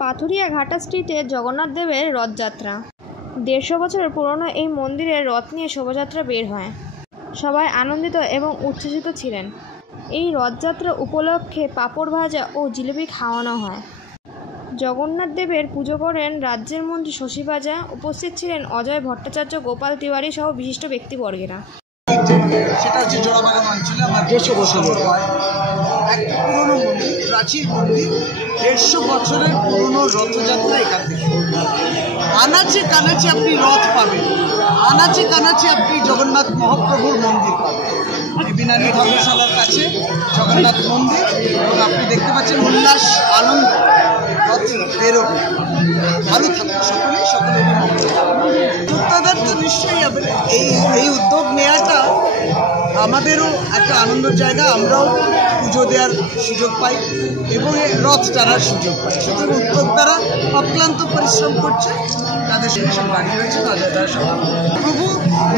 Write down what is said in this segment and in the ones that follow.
পাথুরিয়া ঘাটা স্ট্রিটে জগন্নাথ দেবের রথযাত্রা। 150 বছরের পুরনো এই মন্দিরের রথ নিয়ে শোভাযাত্রা বের হয়। সবাই আনন্দিত এবং উচ্ছ্বসিত ছিলেন। এই রথযাত্রা উপলক্ষে পাঁপড় ভাজা ও জিলিপি খাওয়ানো হয়। জগন্নাথ দেবের পুজো করেন রাজ্যের মন্ত্রী শশী পাজা। উপস্থিত ছিলেন অজয় ভট্টাচার্য, গোপাল তিওয়ারি সহ বিশিষ্ট ব্যক্তিবর্গেরা। সেটা হচ্ছে জোড়াবাগান অঞ্চলে আমার 150 বছর একটা পুরনো মন্দির, প্রাচীন মন্দির। 150 বছরের পুরনো রথযাত্রা এখান থেকে আনাচে কানাচে আপনি রথ পাবেন, আনাচে কানাচে আপনি জগন্নাথ মহাপ্রভুর মন্দির পাবেন। বিনানি ধর্মশালার কাছে জগন্নাথ মন্দির, এবং আপনি দেখতে পাচ্ছেন উল্লাস আনন্দ রথ বেরোবে। ভালো থাকুন সকলেরই উদ্যোক্তাদের তো নিশ্চয়ই এই উদ্যোগ নেওয়াটা আমাদেরও একটা আনন্দের জায়গা। আমরাও পুজো দেওয়ার সুযোগ পাই এবং রথ টানার সুযোগ পাই। সুতরাং উদ্যোক্তারা অক্লান্ত পরিশ্রম করছে, তাদের সঙ্গে সব দাঁড়িয়ে রয়েছে। প্রভু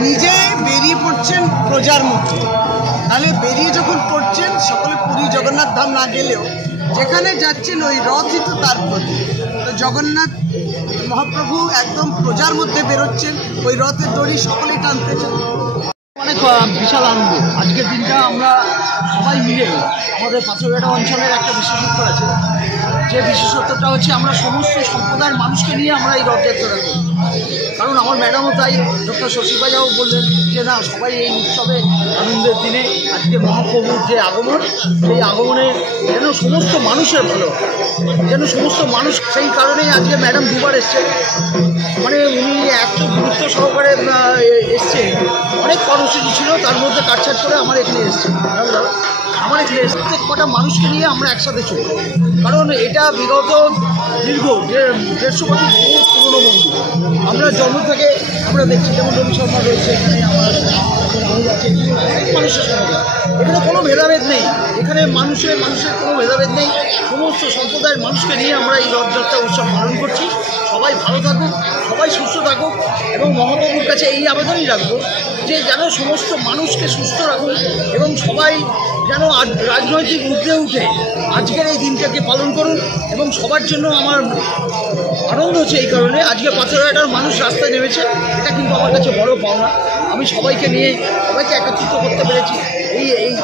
নিজে বেরিয়ে পড়ছেন প্রজার মধ্যে, তাহলে বেরিয়ে যখন পড়ছেন সকলে পুরী জগন্নাথ ধাম না গেলেও যেখানে যাচ্ছেন ওই রথই তো তার প্রতি। তো জগন্নাথ মহাপ্রভু একদম প্রজার মধ্যে বেরোচ্ছেন, ওই রথের দড়ি সকলেই টানতে চান। অনেক বিশাল আনন্দ আজকের দিনটা। আমরা সবাই মিলে আমাদের পাথরঘাটা অঞ্চলের একটা বিশেষত্ব আছে, যে বিশেষত্বটা হচ্ছে আমরা সমস্ত সম্প্রদায়ের মানুষকে নিয়ে আমরা এই রথযাত্রাটা করি। কারণ আমার ম্যাডামও তাই, ডক্টর শশী পাজাও বললেন যে না, সবাই এই উৎসবে আনন্দের দিনে আজকে মহাপ্রভুর যে আগমন, সেই আগমনের যেন সমস্ত মানুষের ভালো, যেন সমস্ত মানুষ, সেই কারণেই আজকে ম্যাডাম দুবার এসছেন। মানে উনি এত গুরুত্ব সহকারে এসছে। অনেক কর্মসূচি ছিল, তার মধ্যে কাটছাট করে আমার এখানে এসছে। আমার এখানে প্রত্যেক কটা মানুষকে নিয়ে আমরা একসাথে চলি, কারণ এটা বিগত দীর্ঘ 150 বছর পুরনো মন্দির। আমরা জন্ম থেকে আমরা দেখছি, যেমন রবি শর্মা রয়েছে এখানে, আমার আছে, অনেক মানুষের সঙ্গে এখানে কোনো ভেদাভেদ নেই। এখানে মানুষের কোনো ভেদাভেদ নেই। সমস্ত সম্প্রদায়ের মানুষকে নিয়ে আমরা এই রথযাত্রা উৎসব পালন করছি। সবাই ভালো থাকুক, সবাই সুস্থ থাকুক, এবং মহাপ্রভুর কাছে এই আবেদনই রাখবো যে যেন সমস্ত মানুষকে সুস্থ রাখুন, এবং সবাই যেন রাজনৈতিক ঊর্ধ্বে উঠে আজকের এই দিনটাকে পালন করুন। এবং সবার জন্য আমার আনন্দ হচ্ছে এই কারণে, আজকে পাথরঘাটার মানুষ রাস্তায় নেমেছে, এটা কিন্তু আমার কাছে বড় পাওনা। আমি সবাইকে নিয়ে সবাইকে একত্রিত করতে পেরেছি।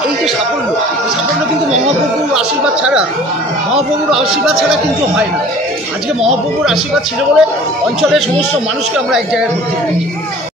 এই যে সাফল্য, এই সাফল্য কিন্তু মহাপ্রভুর আশীর্বাদ ছাড়া কিন্তু হয় না। আজকে মহাপ্রভুর আশীর্বাদ ছিল বলে অঞ্চলের সমস্ত মানুষকে আমরা এক জায়গায় করতে পেরেছি।